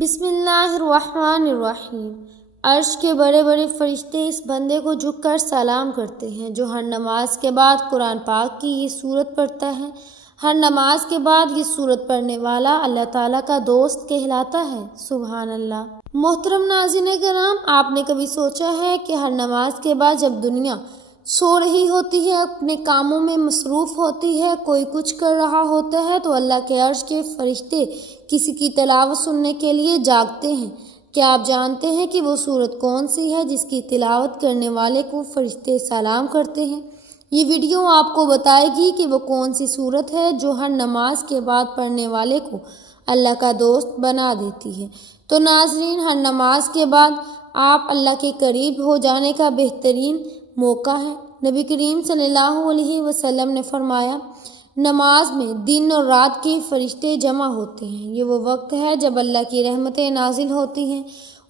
بسم اللہ الرحمن الرحیم۔ عرش کے بڑے بڑے فرشتے اس بندے کو جھک کر سلام کرتے ہیں جو ہر نماز کے بعد قرآن پاک کی یہ سورت پڑھتا ہے۔ ہر نماز کے بعد یہ سورت پڑھنے والا اللہ تعالیٰ کا دوست کہلاتا ہے۔ سبحان اللہ۔ محترم ناظرین کرام، آپ نے کبھی سوچا ہے کہ ہر نماز کے بعد جب دنیا سو رہی ہوتی ہے، اپنے کاموں میں مصروف ہوتی ہے، کوئی کچھ کر رہا ہوتا ہے، تو اللہ کے عرش کے فرشتے کسی کی تلاوت سننے کے لیے جاگتے ہیں؟ کیا آپ جانتے ہیں کہ وہ سورت کون سی ہے جس کی تلاوت کرنے والے کو فرشتے سلام کرتے ہیں؟ یہ ویڈیو آپ کو بتائے گی کہ وہ کون سی سورت ہے جو ہر نماز کے بعد پڑھنے والے کو اللہ کا دوست بنا دیتی ہے۔ تو ناظرین، ہر نماز کے بعد آپ اللہ کے قریب ہو جانے کا بہترین موقع ہے۔ نبی کریم صلی اللہ علیہ وسلم نے فرمایا، نماز میں دن اور رات کے فرشتے جمع ہوتے ہیں۔ یہ وہ وقت ہے جب اللہ کی رحمتیں نازل ہوتی ہیں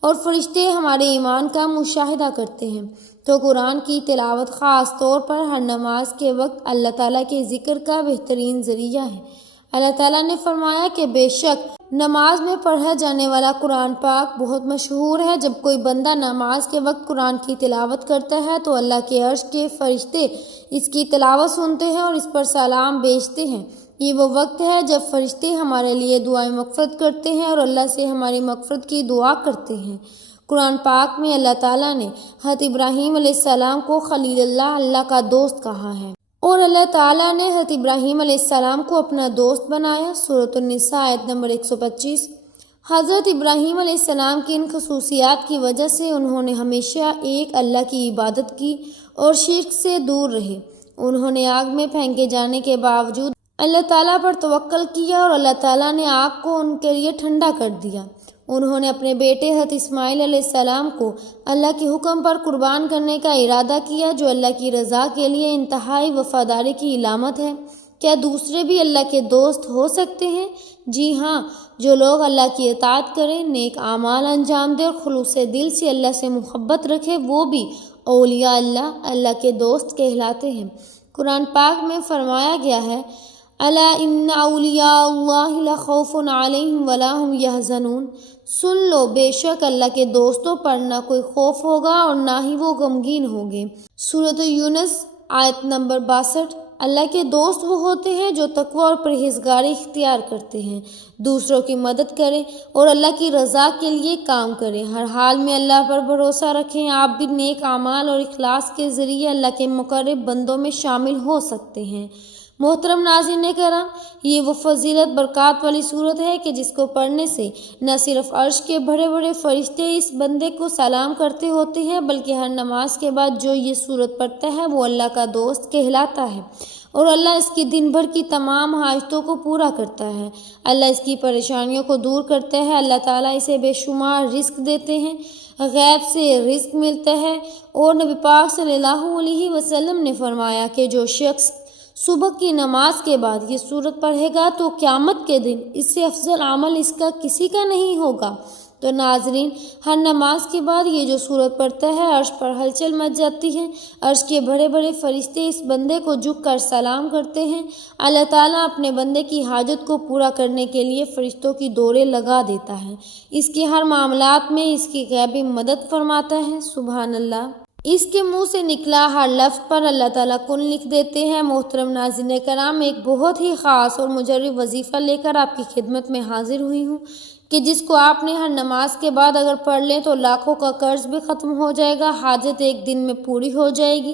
اور فرشتے ہمارے ایمان کا مشاہدہ کرتے ہیں۔ تو قرآن کی تلاوت خاص طور پر ہر نماز کے وقت اللہ تعالیٰ کے ذکر کا بہترین ذریعہ ہے۔ اللہ تعالیٰ نے فرمایا کہ بے شک نماز میں پڑھا جانے والا قرآن پاک بہت مشہور ہے۔ جب کوئی بندہ نماز کے وقت قرآن کی تلاوت کرتا ہے تو اللہ کے عرش کے فرشتے اس کی تلاوت سنتے ہیں اور اس پر سلام بھیجتے ہیں۔ یہ وہ وقت ہے جب فرشتے ہمارے لیے دعائیں مغفرت کرتے ہیں اور اللہ سے ہماری مغفرت کی دعا کرتے ہیں۔ قرآن پاک میں اللہ تعالیٰ نے حضرت ابراہیم علیہ السلام کو خلیل اللہ، اللہ کا دوست کہا ہے، اور اللہ تعالیٰ نے حضرت ابراہیم علیہ السلام کو اپنا دوست بنایا۔ سورۃ النساء آیت نمبر 125۔ حضرت ابراہیم علیہ السلام کی ان خصوصیات کی وجہ سے انہوں نے ہمیشہ ایک اللہ کی عبادت کی اور شرک سے دور رہے۔ انہوں نے آگ میں پھینکے جانے کے باوجود اللہ تعالیٰ پر توکل کیا اور اللہ تعالیٰ نے آگ کو ان کے لیے ٹھنڈا کر دیا۔ انہوں نے اپنے بیٹے حضرت اسماعیل علیہ السلام کو اللہ کے حکم پر قربان کرنے کا ارادہ کیا، جو اللہ کی رضا کے لیے انتہائی وفاداری کی علامت ہے۔ کیا دوسرے بھی اللہ کے دوست ہو سکتے ہیں؟ جی ہاں، جو لوگ اللہ کی اطاعت کریں، نیک اعمال انجام دیں اور خلوص دل سے اللہ سے محبت رکھے، وہ بھی اولیاء اللہ، اللہ کے دوست کہلاتے ہیں۔ قرآن پاک میں فرمایا گیا ہے، الا ان اولیاء اللہ لا خوف علیہم ولا هم یحزنون۔ سن لو، بے شک اللہ کے دوستوں پر نہ کوئی خوف ہوگا اور نہ ہی وہ غمگین ہوں گے۔ سورۃ یونس آیت نمبر 62۔ اللہ کے دوست وہ ہوتے ہیں جو تقوی اور پرہیزگاری اختیار کرتے ہیں، دوسروں کی مدد کریں اور اللہ کی رضا کے لیے کام کریں۔ ہر حال میں اللہ پر بھروسہ رکھیں۔ آپ بھی نیک اعمال اور اخلاص کے ذریعے اللہ کے مقرب بندوں میں شامل ہو سکتے ہیں۔ محترم ناظرین کرام، یہ وہ فضیلت برکات والی صورت ہے کہ جس کو پڑھنے سے نہ صرف عرش کے بڑے بڑے فرشتے اس بندے کو سلام کرتے ہوتے ہیں، بلکہ ہر نماز کے بعد جو یہ صورت پڑھتا ہے وہ اللہ کا دوست کہلاتا ہے اور اللہ اس کی دن بھر کی تمام حاجتوں کو پورا کرتا ہے۔ اللہ اس کی پریشانیوں کو دور کرتا ہے۔ اللہ تعالیٰ اسے بے شمار رزق دیتے ہیں، غیب سے رزق ملتا ہے، اور نبی پاک صلی اللہ علیہ وسلم نے فرمایا کہ جو شخص صبح کی نماز کے بعد یہ سورت پڑھے گا تو قیامت کے دن اس سے افضل عمل اس کا کسی کا نہیں ہوگا۔ تو ناظرین، ہر نماز کے بعد یہ جو سورت پڑھتا ہے، عرش پر ہلچل مچ جاتی ہے۔ عرش کے بڑے بڑے فرشتے اس بندے کو جھک کر سلام کرتے ہیں۔ اللہ تعالیٰ اپنے بندے کی حاجت کو پورا کرنے کے لیے فرشتوں کی دوڑیں لگا دیتا ہے، اس کے ہر معاملات میں اس کی غیبی مدد فرماتا ہے۔ سبحان اللہ۔ اس کے منہ سے نکلا ہر لفظ پر اللہ تعالیٰ کن لکھ دیتے ہیں۔ محترم ناظرین کرام، ایک بہت ہی خاص اور مجرب وظیفہ لے کر آپ کی خدمت میں حاضر ہوئی ہوں کہ جس کو آپ نے ہر نماز کے بعد اگر پڑھ لیں تو لاکھوں کا قرض بھی ختم ہو جائے گا، حاجت ایک دن میں پوری ہو جائے گی۔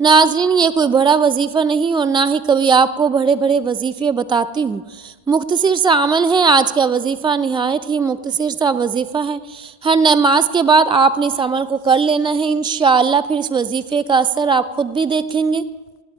ناظرین، یہ کوئی بڑا وظیفہ نہیں اور نہ ہی کبھی آپ کو بڑے بڑے وظیفے بتاتی ہوں، مختصر سا عمل ہے۔ آج کا وظیفہ نہایت ہی مختصر سا وظیفہ ہے۔ ہر نماز کے بعد آپ نے اس عمل کو کر لینا ہے، انشاءاللہ پھر اس وظیفے کا اثر آپ خود بھی دیکھیں گے۔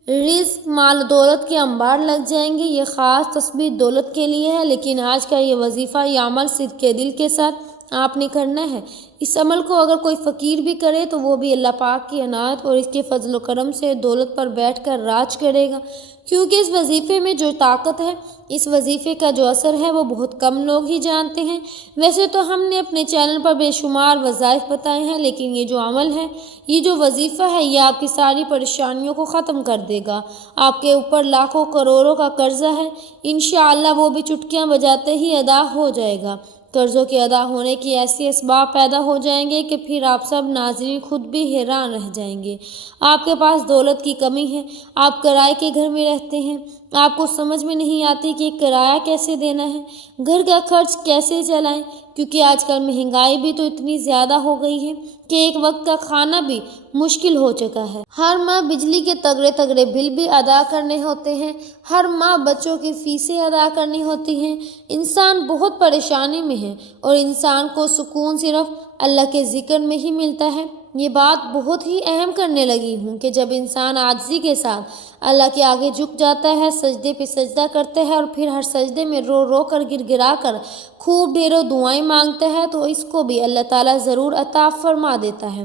رزق، مال و دولت کے انبار لگ جائیں گے۔ یہ خاص تثبیت دولت کے لیے ہے، لیکن آج کا یہ وظیفہ، یہ عمل صدق کے دل کے ساتھ آپ نے کرنا ہے۔ اس عمل کو اگر کوئی فقیر بھی کرے تو وہ بھی اللہ پاک کی عنایت اور اس کے فضل و کرم سے دولت پر بیٹھ کر راج کرے گا، کیونکہ اس وظیفے میں جو طاقت ہے، اس وظیفے کا جو اثر ہے، وہ بہت کم لوگ ہی جانتے ہیں۔ ویسے تو ہم نے اپنے چینل پر بے شمار وظائف بتائے ہیں، لیکن یہ جو عمل ہے، یہ جو وظیفہ ہے، یہ آپ کی ساری پریشانیوں کو ختم کر دے گا۔ آپ کے اوپر لاکھوں کروڑوں کا قرضہ ہے، انشاءاللہ وہ بھی چٹکیاں بجاتے ہی ادا ہو جائے گا۔ قرضوں کے ادا ہونے کی ایسی اسباب پیدا ہو جائیں گے کہ پھر آپ سب ناظرین خود بھی حیران رہ جائیں گے۔ آپ کے پاس دولت کی کمی ہے، آپ کرائے کے گھر میں رہتے ہیں، آپ کو سمجھ میں نہیں آتی کہ کرایہ کیسے دینا ہے، گھر کا خرچ کیسے چلائیں، کیونکہ آج کل مہنگائی بھی تو اتنی زیادہ ہو گئی ہے کہ ایک وقت کا کھانا بھی مشکل ہو چکا ہے۔ ہر ماہ بجلی کے تگڑے تگڑے بل بھی ادا کرنے ہوتے ہیں، ہر ماہ بچوں کی فیسیں ادا کرنی ہوتی ہیں۔ انسان بہت پریشانی میں ہے اور انسان کو سکون صرف اللہ کے ذکر میں ہی ملتا ہے۔ یہ بات بہت ہی اہم کرنے لگی ہوں کہ جب انسان عاجزی کے ساتھ اللہ کے آگے جھک جاتا ہے، سجدے پہ سجدہ کرتا ہے اور پھر ہر سجدے میں رو رو کر گر گرا کر خوب ڈھیروں دعائیں مانگتا ہے تو اس کو بھی اللہ تعالیٰ ضرور عطا فرما دیتا ہے۔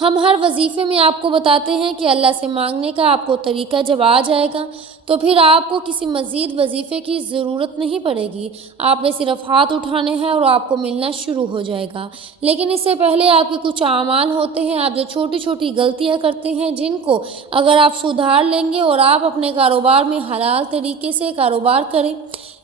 ہم ہر وظیفے میں آپ کو بتاتے ہیں کہ اللہ سے مانگنے کا آپ کو طریقہ جب آ جائے گا تو پھر آپ کو کسی مزید وظیفے کی ضرورت نہیں پڑے گی، آپ نے صرف ہاتھ اٹھانے ہیں اور آپ کو ملنا شروع ہو جائے گا۔ لیکن اس سے پہلے آپ کے کچھ اعمال ہوتے ہیں، آپ جو چھوٹی چھوٹی غلطیاں کرتے ہیں جن کو اگر آپ سدھار لیں گے اور آپ اپنے کاروبار میں حلال طریقے سے کاروبار کریں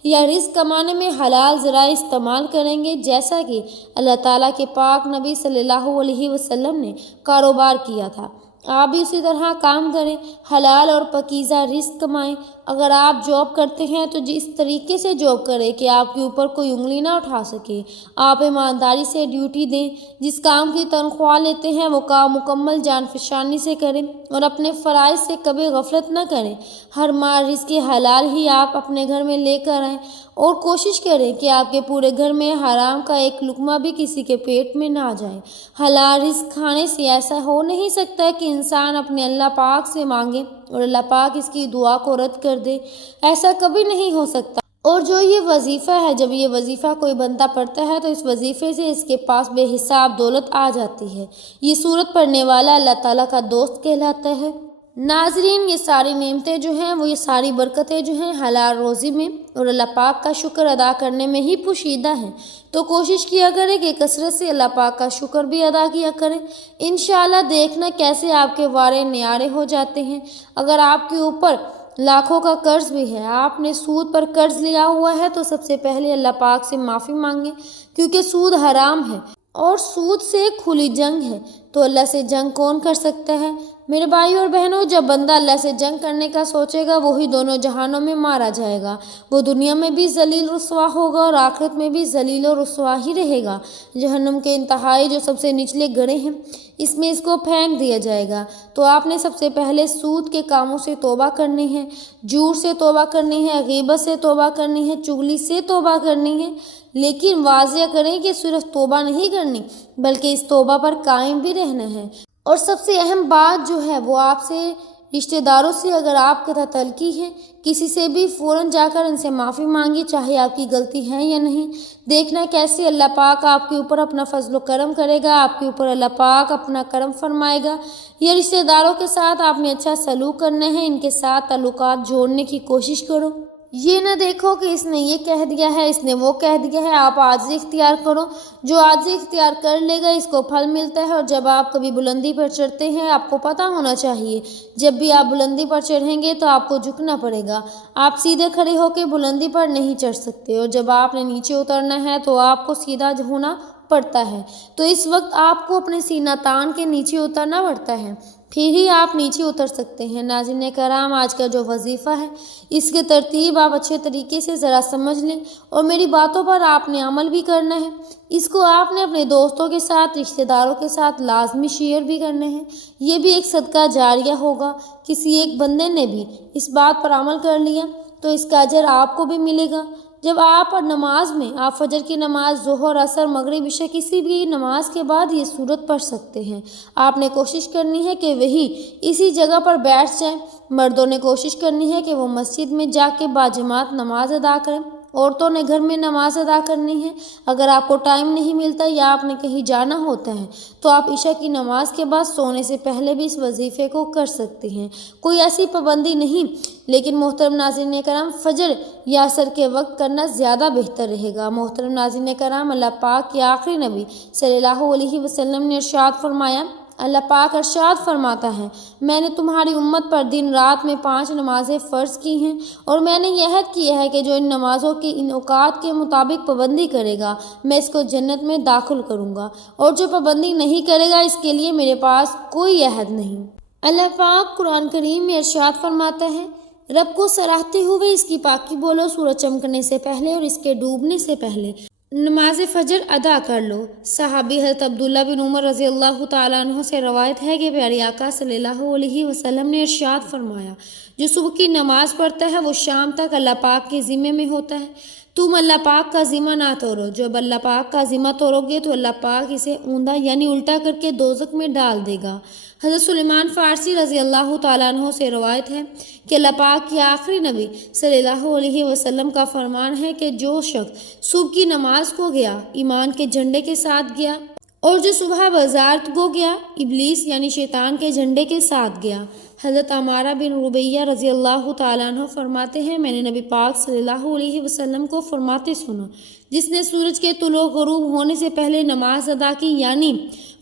یا رزق کمانے میں حلال ذرائع استعمال کریں گے، جیسا کہ اللہ تعالیٰ کے پاک نبی صلی اللہ علیہ وسلم نے کاروبار کیا تھا، آپ بھی اسی طرح کام کریں، حلال اور پاکیزہ رزق کمائیں۔ اگر آپ جاب کرتے ہیں تو اس طریقے سے جاب کریں کہ آپ کے اوپر کوئی انگلی نہ اٹھا سکے، آپ ایمانداری سے ڈیوٹی دیں، جس کام کی تنخواہ لیتے ہیں وہ کام مکمل جان فشانی سے کریں اور اپنے فرائض سے کبھی غفلت نہ کریں۔ ہر ماہ رزق حلال ہی آپ اپنے گھر میں لے کر آئیں اور کوشش کریں کہ آپ کے پورے گھر میں حرام کا ایک لقمہ بھی کسی کے پیٹ میں نہ جائے۔ حلال رزق کھانے سے ایسا ہو نہیں سکتا کہ انسان اپنے اللہ پاک سے مانگے اور اللہ پاک اس کی دعا کو رد کر دے، ایسا کبھی نہیں ہو سکتا۔ اور جو یہ وظیفہ ہے، جب یہ وظیفہ کوئی بندہ پڑھتا ہے تو اس وظیفے سے اس کے پاس بے حساب دولت آ جاتی ہے۔ یہ سورت پڑھنے والا اللہ تعالیٰ کا دوست کہلاتا ہے۔ ناظرین، یہ ساری نعمتیں جو ہیں یہ ساری برکتیں جو ہیں حلال روزی میں اور اللہ پاک کا شکر ادا کرنے میں ہی پوشیدہ ہیں، تو کوشش کیا کریں کہ کثرت سے اللہ پاک کا شکر بھی ادا کیا کریں۔ انشاءاللہ دیکھنا کیسے آپ کے وارے نیارے ہو جاتے ہیں۔ اگر آپ کے اوپر لاکھوں کا قرض بھی ہے، آپ نے سود پر قرض لیا ہوا ہے، تو سب سے پہلے اللہ پاک سے معافی مانگیں، کیونکہ سود حرام ہے اور سود سے کھلی جنگ ہے، تو اللہ سے جنگ کون کر سکتا ہے؟ میرے بھائی اور بہنوں، جب بندہ اللہ سے جنگ کرنے کا سوچے گا وہی دونوں جہانوں میں مارا جائے گا، وہ دنیا میں بھی ذلیل رسوا ہوگا اور آخرت میں بھی ذلیل و رسوا ہی رہے گا۔ جہنم کے انتہائی جو سب سے نچلے گڑھے ہیں اس میں اس کو پھینک دیا جائے گا۔ تو آپ نے سب سے پہلے سود کے کاموں سے توبہ کرنی ہے، جھوٹ سے توبہ کرنی ہے، غیبت سے توبہ کرنی ہے، چغلی سے توبہ کرنی ہے، لیکن واضح کریں کہ صرف توبہ نہیں کرنی بلکہ اس توبہ پر قائم بھی رہنا ہے۔ اور سب سے اہم بات جو ہے وہ آپ سے رشتہ داروں سے اگر آپ کا تعلقی ہے، کسی سے بھی فوراً جا کر ان سے معافی مانگی، چاہے آپ کی غلطی ہے یا نہیں۔ دیکھنا کیسے اللہ پاک آپ کے اوپر اپنا فضل و کرم کرے گا، آپ کے اوپر اللہ پاک اپنا کرم فرمائے گا۔ یہ رشتہ داروں کے ساتھ آپ نے اچھا سلوک کرنا ہے، ان کے ساتھ تعلقات جوڑنے کی کوشش کرو۔ یہ نہ دیکھو کہ اس نے یہ کہہ دیا ہے، اس نے وہ کہہ دیا ہے، آپ عاجزی اختیار کرو۔ جو عاجزی اختیار کر لے گا اس کو پھل ملتا ہے۔ اور جب آپ کبھی بلندی پر چڑھتے ہیں، آپ کو پتہ ہونا چاہیے جب بھی آپ بلندی پر چڑھیں گے تو آپ کو جھکنا پڑے گا، آپ سیدھے کھڑے ہو کے بلندی پر نہیں چڑھ سکتے، اور جب آپ نے نیچے اترنا ہے تو آپ کو سیدھا ہونا پڑتا ہے، تو اس وقت آپ کو اپنے سینہ تان کے نیچے اترنا پڑتا ہے، پھر ہی آپ نیچے اتر سکتے ہیں۔ ناظرین کرام، آج کا جو وظیفہ ہے اس کی ترتیب آپ اچھے طریقے سے ذرا سمجھ لیں اور میری باتوں پر آپ نے عمل بھی کرنا ہے۔ اس کو آپ نے اپنے دوستوں کے ساتھ، رشتہ داروں کے ساتھ لازمی شیئر بھی کرنے ہیں۔ یہ بھی ایک صدقہ جاریہ ہوگا۔ کسی ایک بندے نے بھی اس بات پر عمل کر لیا تو اس کا اجر آپ کو بھی ملے گا۔ جب آپ نماز میں، آپ فجر کی نماز، ظہر، عصر، مغرب، عشاء کسی بھی نماز کے بعد یہ سورت پڑھ سکتے ہیں۔ آپ نے کوشش کرنی ہے کہ وہی اسی جگہ پر بیٹھ جائیں۔ مردوں نے کوشش کرنی ہے کہ وہ مسجد میں جا کے باجماعت نماز ادا کریں، عورتوں نے گھر میں نماز ادا کرنی ہے۔ اگر آپ کو ٹائم نہیں ملتا یا آپ نے کہیں جانا ہوتا ہے تو آپ عشاء کی نماز کے بعد سونے سے پہلے بھی اس وظیفے کو کر سکتے ہیں، کوئی ایسی پابندی نہیں۔ لیکن محترم ناظرین کرام، فجر یا عصر کے وقت کرنا زیادہ بہتر رہے گا۔ محترم ناظرین کرام، اللہ پاک کے آخری نبی صلی اللہ علیہ وسلم نے ارشاد فرمایا، اللہ پاک ارشاد فرماتا ہے، میں نے تمہاری امت پر دن رات میں 5 نمازیں فرض کی ہیں، اور میں نے یہ عہد کیا ہے کہ جو ان نمازوں کی ان اوقات کے مطابق پابندی کرے گا میں اس کو جنت میں داخل کروں گا، اور جو پابندی نہیں کرے گا اس کے لیے میرے پاس کوئی عہد نہیں۔ اللہ پاک قرآن کریم میں ارشاد فرماتا ہے، رب کو سراہتے ہوئے اس کی پاکی بولو سورج چمکنے سے پہلے اور اس کے ڈوبنے سے پہلے نماز فجر ادا کر لو۔ صحابی حضرت عبداللہ بن عمر رضی اللہ تعالیٰ عنہ سے روایت ہے کہ پیارے آقا صلی اللہ علیہ وسلم نے ارشاد فرمایا، جو صبح کی نماز پڑھتا ہے وہ شام تک اللہ پاک کے ذمے میں ہوتا ہے، تم اللہ پاک کا ذمہ نہ توڑو، جب اللہ پاک کا ذمہ توڑو گے تو اللہ پاک اسے اوندا یعنی الٹا کر کے دوزخ میں ڈال دے گا۔ حضرت سلیمان فارسی رضی اللہ تعالیٰ عنہ سے روایت ہے کہ اللہ پاک کے آخری نبی صلی اللہ علیہ وسلم کا فرمان ہے کہ جو شخص صبح کی نماز کو گیا ایمان کے جھنڈے کے ساتھ گیا، اور جو صبح بازار کو گیا ابلیس یعنی شیطان کے جھنڈے کے ساتھ گیا۔ حضرت عمارہ بن ربیہ رضی اللہ تعالیٰ عنہ فرماتے ہیں، میں نے نبی پاک صلی اللہ علیہ وسلم کو فرماتے سنا، جس نے سورج کے طلوع غروب ہونے سے پہلے نماز ادا کی یعنی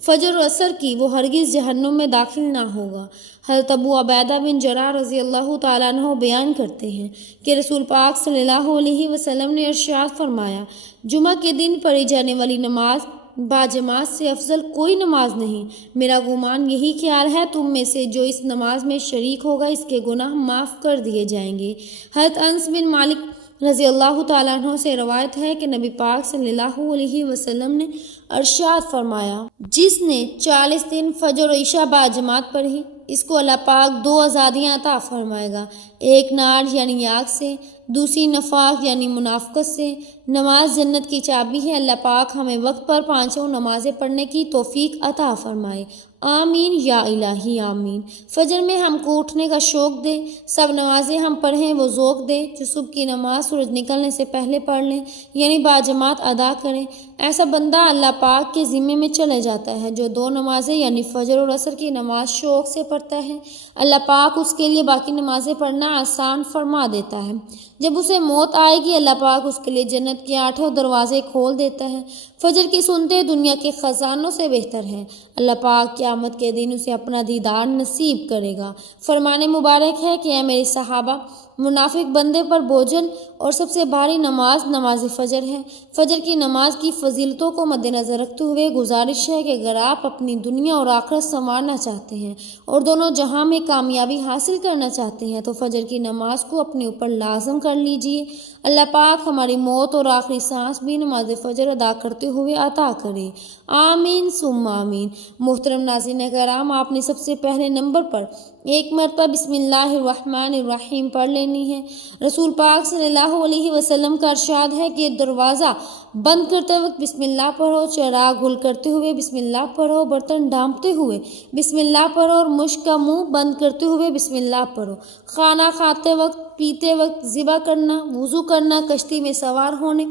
فجر و عصر کی، وہ ہرگز جہنم میں داخل نہ ہوگا۔ حضرت ابو عبیدہ بن جراح رضی اللہ تعالیٰ عنہ بیان کرتے ہیں کہ رسول پاک صلی اللہ علیہ وسلم نے ارشاد فرمایا، جمعہ کے دن پڑھی جانے والی نماز باجماعت سے افضل کوئی نماز نہیں۔ میرا گمان یہی خیال ہے تم میں سے جو اس نماز میں شریک ہوگا اس کے گناہ معاف کر دیے جائیں گے۔ حضرت انس بن مالک رضی اللہ تعالیٰ عنہ سے روایت ہے کہ نبی پاک صلی اللہ علیہ وسلم نے ارشاد فرمایا، جس نے 40 دن فجر و عشاء باجماعت پڑھی اس کو اللہ پاک 2 آزادیاں عطا فرمائے گا، ایک نار یعنی آگ سے، دوسری نفاق یعنی منافقت سے۔ نماز جنت کی چابی ہے، اللہ پاک ہمیں وقت پر 5 نمازیں پڑھنے کی توفیق عطا فرمائے، آمین یا الہی آمین۔ فجر میں ہم کو اٹھنے کا شوق دے، سب نمازیں ہم پڑھیں وہ ذوق دے، جو صبح کی نماز سورج نکلنے سے پہلے پڑھ لیں یعنی باجماعت ادا کریں، ایسا بندہ اللہ پاک کے ذمے میں چلے جاتا ہے۔ جو 2 نمازیں یعنی فجر اور عصر کی نماز شوق سے پڑھتا ہے اللہ پاک اس کے لیے باقی نمازیں پڑھنا آسان فرما دیتا ہے۔ جب اسے موت آئے گی اللہ پاک اس کے لیے جنت کے 8 دروازے کھول دیتا ہے۔ فجر کی سنتے دنیا کے خزانوں سے بہتر ہے، اللہ پاک قیامت کے دن اسے اپنا دیدار نصیب کرے گا۔ فرمان مبارک ہے کہ اے میرے صحابہ، منافق بندے پر بوجھل اور سب سے بھاری نماز نماز فجر ہے۔ فجر کی نماز کی فضیلتوں کو مد نظر رکھتے ہوئے گزارش ہے کہ اگر آپ اپنی دنیا اور آخرت سنوارنا چاہتے ہیں اور دونوں جہاں میں کامیابی حاصل کرنا چاہتے ہیں تو فجر کی نماز کو اپنے اوپر لازم کر لیجئے۔ اللہ پاک ہماری موت اور آخری سانس بھی نماز فجر ادا کرتے ہوئے عطا کرے، آمین ثم آمین۔ محترم ناظرین کرام، آپ نے سب سے پہلے نمبر پر ایک مرتبہ بسم اللہ الرحمن الرحیم پڑھ لینی ہے۔ رسول پاک صلی اللہ علیہ وسلم کا ارشاد ہے کہ دروازہ بند کرتے وقت بسم اللہ پڑھو، چراغ گل کرتے ہوئے بسم اللہ پڑھو، برتن ڈھانپتے ہوئے بسم اللہ پڑھو اور مشک کا منہ بند کرتے ہوئے بسم اللہ پڑھو۔ کھانا کھاتے وقت، پیتے وقت، ذبح کرنا، وضو کرنا، کشتی میں سوار ہونے،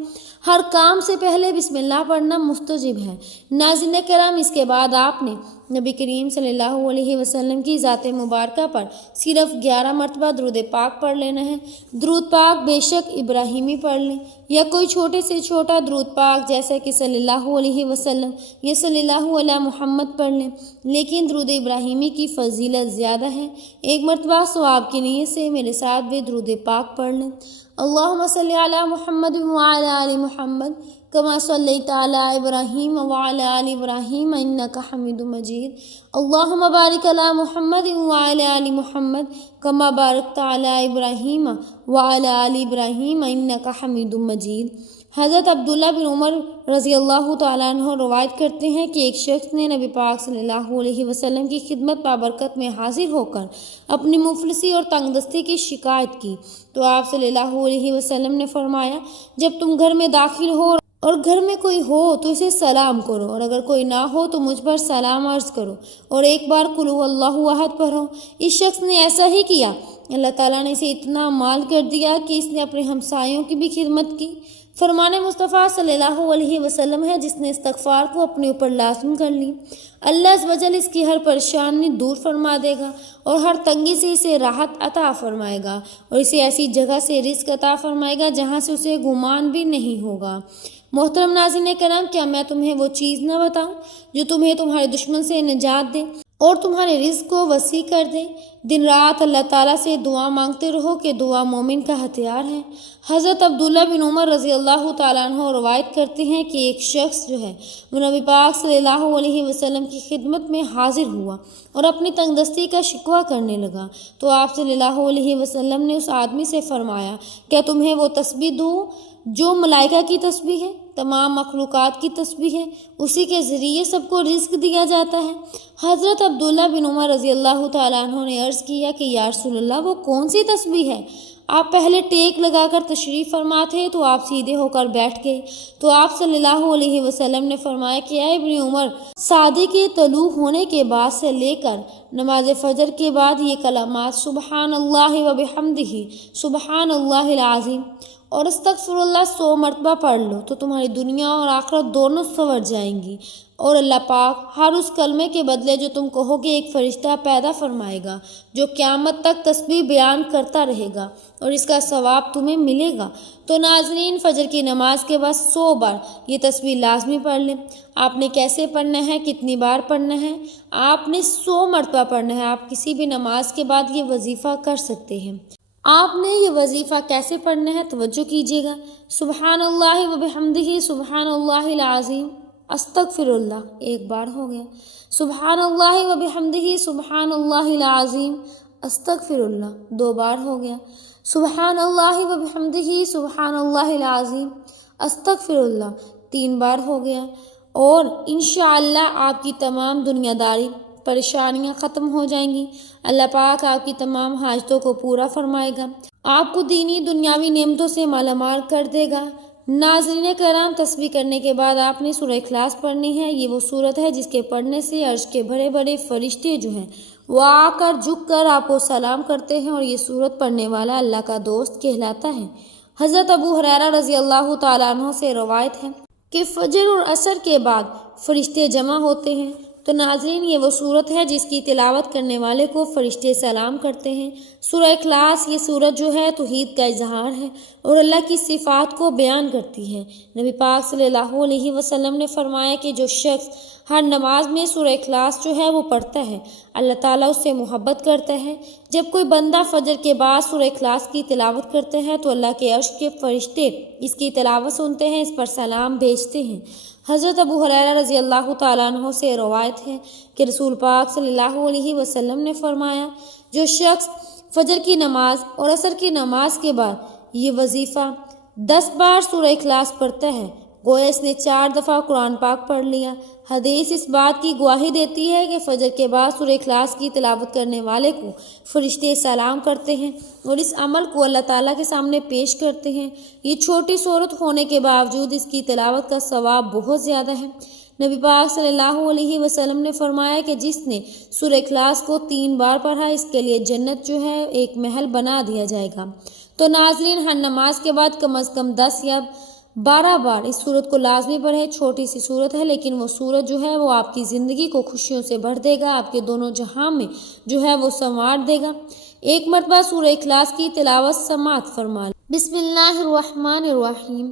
ہر کام سے پہلے بسم اللہ پڑھنا مستجب ہے۔ ناظرین کرام، اس کے بعد آپ نے نبی کریم صلی اللہ علیہ وسلم کی ذات مبارکہ پر صرف 11 مرتبہ درود پاک پڑھ لینا ہے۔ درود پاک بے شک ابراہیمی پڑھ لیں یا کوئی چھوٹے سے چھوٹا درود پاک جیسا کہ صلی اللہ علیہ وسلم یا صلی اللہ علیہ محمد پڑھ لیں، لیکن درود ابراہیمی کی فضیلت زیادہ ہے۔ ایک مرتبہ ثواب کی نیت سے میرے ساتھ بھی درود پاک پڑھ لیں۔ اللہم صلی علی محمد وعلی آل محمد کما صلیت علی ابراہیم وعلی آل ابراہیم انک حمید مجید۔ اللہم بارک علی محمد وعلی آل محمد کما بارکت علی ابراہیم وعلی آل ابراہیم انک حمید مجید۔ حضرت عبداللہ بن عمر رضی اللہ تعالیٰ عنہ روایت کرتے ہیں کہ ایک شخص نے نبی پاک صلی اللہ علیہ وسلم کی خدمت بابرکت میں حاضر ہو کر اپنی مفلسی اور تنگ دستی کی شکایت کی تو آپ صلی اللہ علیہ وسلم نے فرمایا، جب تم گھر میں داخل ہو اور گھر میں کوئی ہو تو اسے سلام کرو، اور اگر کوئی نہ ہو تو مجھ پر سلام عرض کرو اور ایک بار قل هو اللہ احد پڑھو۔ اس شخص نے ایسا ہی کیا، اللہ تعالیٰ نے اسے اتنا مال کر دیا کہ اس نے اپنے ہمسایوں کی بھی خدمت کی۔ فرمان مصطفیٰ صلی اللہ علیہ وسلم ہے، جس نے استغفار کو اپنے اوپر لازم کر لی اللہ عز و جل اس کی ہر پریشانی دور فرما دے گا اور ہر تنگی سے اسے راحت عطا فرمائے گا اور اسے ایسی جگہ سے رزق عطا فرمائے گا جہاں سے اسے گمان بھی نہیں ہوگا۔ محترم ناظرین کرام، کیا میں تمہیں وہ چیز نہ بتاؤں جو تمہیں تمہارے دشمن سے نجات دے اور تمہارے رزق کو وسیع کر دے؟ دن رات اللہ تعالیٰ سے دعا مانگتے رہو کہ دعا مومن کا ہتھیار ہے۔ حضرت عبداللہ بن عمر رضی اللہ تعالیٰ عنہ روایت کرتے ہیں کہ ایک شخص جو ہے وہ نبی پاک صلی اللہ علیہ وسلم کی خدمت میں حاضر ہوا اور اپنی تنگ دستی کا شکوہ کرنے لگا، تو آپ صلی اللہ علیہ وسلم نے اس آدمی سے فرمایا، کیا تمہیں وہ تسبیح دوں جو ملائکہ کی تسبیح ہے، تمام مخلوقات کی تسبیح ہے، اسی کے ذریعے سب کو رزق دیا جاتا ہے؟ حضرت عبداللہ بن عمر رضی اللہ تعالیٰ عنہ نے عرض کیا کہ یا رسول اللہ، وہ کون سی تسبیح ہے؟ آپ پہلے ٹیک لگا کر تشریف فرما تھے تو آپ سیدھے ہو کر بیٹھ گئے، تو آپ صلی اللہ علیہ وسلم نے فرمایا کہ اے ابن عمر، صادق کے طلوع ہونے کے بعد سے لے کر نماز فجر کے بعد یہ کلمات سبحان اللہ و بحمدہ سبحان اللہ العظیم اور استغفر اللہ 100 مرتبہ پڑھ لو تو تمہاری دنیا اور آخرت دونوں سنور جائیں گی، اور اللہ پاک ہر اس کلمے کے بدلے جو تم کہو گے ایک فرشتہ پیدا فرمائے گا جو قیامت تک تسبیح بیان کرتا رہے گا اور اس کا ثواب تمہیں ملے گا۔ تو ناظرین، فجر کی نماز کے بعد 100 بار یہ تسبیح لازمی پڑھ لیں۔ آپ نے کیسے پڑھنا ہے، کتنی بار پڑھنا ہے؟ آپ نے 100 مرتبہ پڑھنا ہے۔ آپ کسی بھی نماز کے بعد یہ وظیفہ کر سکتے ہیں۔ آپ نے یہ وظیفہ کیسے پڑھنا ہے، توجہ کیجیے گا۔ سبحان اللہ و بحمدہ سبحان اللہ العظیم استغفر اللہ، ایک بار ہو گیا۔ سبحان اللہ و بحمدہ سبحان اللہ العظیم استغفر اللہ، 2 بار ہو گیا۔ سبحان اللہ و بحمدہ سبحان اللہ العظیم استغفر اللہ، 3 بار ہو گیا۔ اور انشاءاللہ آپ کی تمام دنیا داری پریشانیاں ختم ہو جائیں گی۔ اللہ پاک آپ کی تمام حاجتوں کو پورا فرمائے گا، آپ کو دینی دنیاوی نعمتوں سے مالا مال کر دے گا۔ ناظرین کرام، تسبیح کرنے کے بعد آپ نے سورہ اخلاص پڑھنی ہے۔ یہ وہ سورت ہے جس کے پڑھنے سے عرش کے بڑے بڑے فرشتے جو ہیں وہ آ کر جھک کر آپ کو سلام کرتے ہیں، اور یہ سورت پڑھنے والا اللہ کا دوست کہلاتا ہے۔ حضرت ابو ہریرہ رضی اللہ تعالیٰ عنہ سے روایت ہے کہ فجر اور عصر کے بعد فرشتے جمع ہوتے ہیں۔ تو ناظرین، یہ وہ سورت ہے جس کی تلاوت کرنے والے کو فرشتے سلام کرتے ہیں۔ سورہ اخلاص یہ سورت جو ہے توحید کا اظہار ہے اور اللہ کی صفات کو بیان کرتی ہے۔ نبی پاک صلی اللہ علیہ وسلم نے فرمایا کہ جو شخص ہر نماز میں سورہ اخلاص جو ہے وہ پڑھتا ہے، اللہ تعالیٰ اس سے محبت کرتا ہے۔ جب کوئی بندہ فجر کے بعد سورہ اخلاص کی تلاوت کرتے ہیں تو اللہ کے عرش کے فرشتے اس کی تلاوت سنتے ہیں، اس پر سلام بھیجتے ہیں۔ حضرت ابو ہریرہ رضی اللہ تعالیٰ عنہ سے روایت ہے کہ رسول پاک صلی اللہ علیہ وسلم نے فرمایا، جو شخص فجر کی نماز اور عصر کی نماز کے بعد یہ وظیفہ 10 بار سورہ اخلاص پڑھتا ہے، گویا اس نے 4 دفعہ قرآن پاک پڑھ لیا۔ حدیث اس بات کی گواہی دیتی ہے کہ فجر کے بعد سورہ اخلاص کی تلاوت کرنے والے کو فرشتے سلام کرتے ہیں اور اس عمل کو اللہ تعالیٰ کے سامنے پیش کرتے ہیں۔ یہ چھوٹی سورت ہونے کے باوجود اس کی تلاوت کا ثواب بہت زیادہ ہے۔ نبی پاک صلی اللہ علیہ وسلم نے فرمایا کہ جس نے سورہ اخلاص کو 3 بار پڑھا، اس کے لیے جنت جو ہے ایک محل بنا دیا جائے گا۔ تو ناظرین، ہر نماز کے بعد کم از کم 10 یا 12 بار اس سورت کو لازمی پڑھیں۔ چھوٹی سی سورت ہے لیکن وہ سورت جو ہے وہ آپ کی زندگی کو خوشیوں سے بھر دے گا، آپ کے دونوں جہاں میں جو ہے وہ سنوار دے گا۔ ایک مرتبہ سورہ اخلاص کی تلاوت سماعت فرما لیں۔ بسم اللہ الرحمن الرحیم،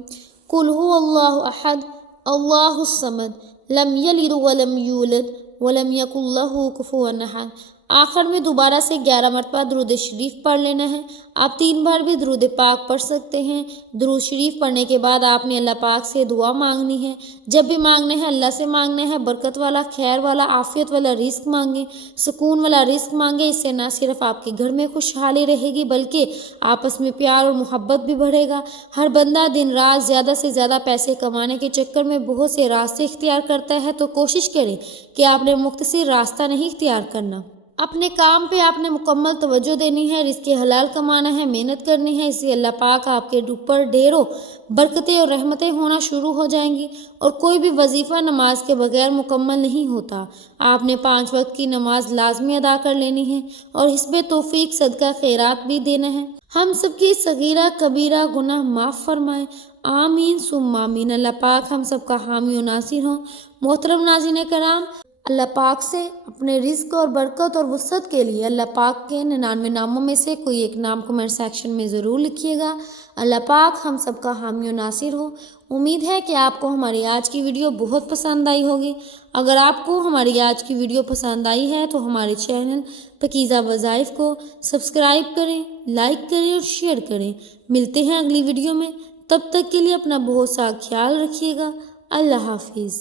قل هو اللہ احد اللہ الصمد لم یلد ولم یولد ولم یکن لہ کفوا احد۔ آخر میں دوبارہ سے 11 مرتبہ درود شریف پڑھ لینا ہے۔ آپ 3 بار بھی درود پاک پڑھ سکتے ہیں۔ درود شریف پڑھنے کے بعد آپ نے اللہ پاک سے دعا مانگنی ہے۔ جب بھی مانگنا ہے اللہ سے مانگنا ہے، برکت والا، خیر والا، عافیت والا رزق مانگیں، سکون والا رزق مانگیں۔ اس سے نہ صرف آپ کے گھر میں خوشحالی رہے گی بلکہ آپس میں پیار اور محبت بھی بڑھے گا۔ ہر بندہ دن رات زیادہ سے زیادہ پیسے کمانے کے چکر میں بہت سے راستے اختیار کرتا ہے، تو کوشش کریں کہ آپ نے مختصر راستہ نہیں اختیار کرنا۔ اپنے کام پہ آپ نے مکمل توجہ دینی ہے، رزق حلال کمانا ہے، محنت کرنی ہے۔ اس سے اللہ پاک آپ کے اوپر ڈھیروں برکتیں اور رحمتیں ہونا شروع ہو جائیں گی۔ اور کوئی بھی وظیفہ نماز کے بغیر مکمل نہیں ہوتا۔ آپ نے 5 وقت کی نماز لازمی ادا کر لینی ہے اور حسب توفیق صدقہ خیرات بھی دینا ہے۔ ہم سب کی صغیرہ کبیرہ گناہ معاف فرمائے، آمین ثم آمین۔ اللہ پاک ہم سب کا حامی و ناصر ہوں۔ محترم ناظرین کرام، اللہ پاک سے اپنے رزق اور برکت اور وسعت کے لیے اللہ پاک کے 99 ناموں میں سے کوئی ایک نام کمنٹ سیکشن میں ضرور لکھیے گا۔ اللہ پاک ہم سب کا حامی و ناصر ہو۔ امید ہے کہ آپ کو ہماری آج کی ویڈیو بہت پسند آئی ہوگی۔ اگر آپ کو ہماری آج کی ویڈیو پسند آئی ہے تو ہمارے چینل پاکیزہ وظائف کو سبسکرائب کریں، لائک کریں اور شیئر کریں۔ ملتے ہیں اگلی ویڈیو میں، تب تک کے لیے اپنا بہت سا خیال رکھیے گا۔ اللہ حافظ۔